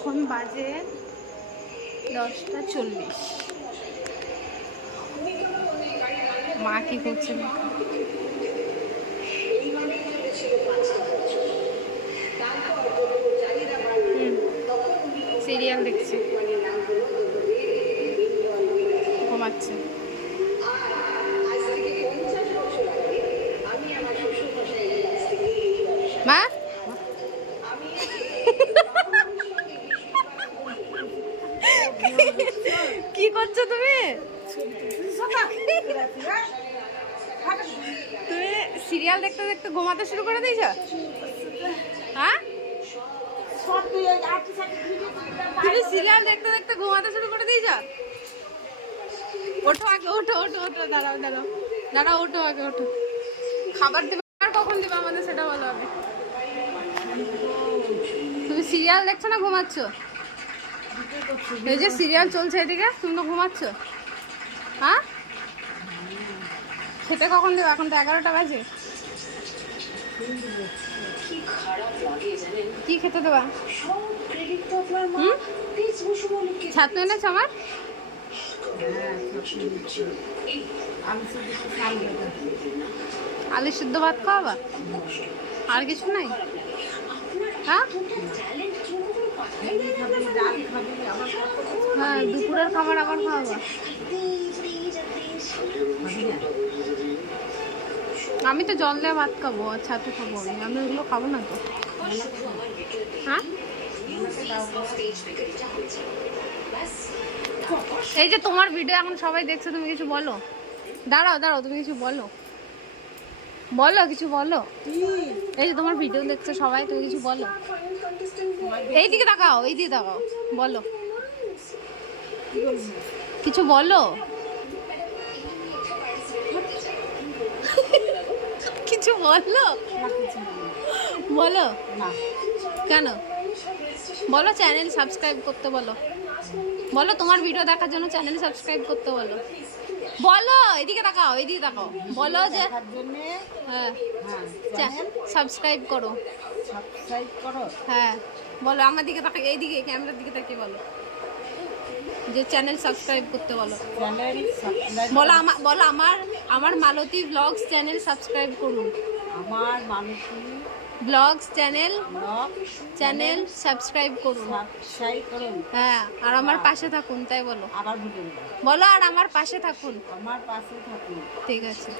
এখন বাজে 10:40। মা কি করছে? সিরিয়াল দেখছে, ঘুমাচ্ছে। মা কি করছো তুমি? তুমি সিরিয়াল দেখতে দেখতে ঘুমাতে শুরু করে দিয়েছ? হ্যাঁ, তুমি সিরিয়াল দেখতে দেখতে ঘুমাতে শুরু করে দিয়েছ? ওঠো আগে, ওঠো ওঠো ওঠো, দাঁড়াও দাঁড়াও দাঁড়াও, ওঠো আগে, ওঠো। খাবার দেবে আর কখন দেবে আমাদের সেটা বলো আগে। তুমি সিরিয়াল দেখছো না ঘুমাচ্ছ? এই যে সিরিয়াল চলছে এদিকে, তুমি তো ঘুমাচ্ছ। হ্যাঁ, খেতে কখন দেবে? এখন তো 11টা বাজে। কি খেতে দেবা? ছাতু এনেছো আমার? আলু সিদ্ধ ভাত খাওয়াবা? আর কিছু নাই? হ্যাঁ হ্যাঁ, দুপুরের খাবার আবার খাওয়াবা? আমি তো জল দিয়ে ভাত খাবো আর ছাতু খাবো। আমি ওগুলো খাবো না তো। হ্যাঁ, এই যে তোমার ভিডিও এখন সবাই দেখছে, তুমি কিছু বলো। দাঁড়াও দাঁড়াও, তুমি কিছু বলো, বলো কিছু বলো। এই যে তোমার ভিডিও দেখছে সবাই, তুমি কিছু বলো। এইদিকে তাকাও, এইদিকে তাকাও, বলো কিছু, বলো কিছু, বলো বলো। কেন বলো? চ্যানেল সাবস্ক্রাইব করতে বলো, বলো তোমার ভিডিও দেখার জন্য চ্যানেল সাবস্ক্রাইব করতে বলো। বলো, এদিকে তাকাও, এইদিকে তাকাও, বলো যে হ্যাঁ সাবস্ক্রাইব করো, সাবস্ক্রাইব করো। হ্যাঁ বলো, আমার দিকে তাকিয়ে, এইদিকে ক্যামেরার দিকে তাকিয়ে বলো যে চ্যানেল সাবস্ক্রাইব করতে বলো। বলো আমার, বলো আমার মালতী ব্লগস চ্যানেল সাবস্ক্রাইব করুন। আমার মালতী ব্লগস চ্যানেল সাবস্ক্রাইব করুন। হ্যাঁ, আর আমার পাশে থাকুন, তাই বলো। বলো আর আমার পাশে থাকুন। ঠিক আছে।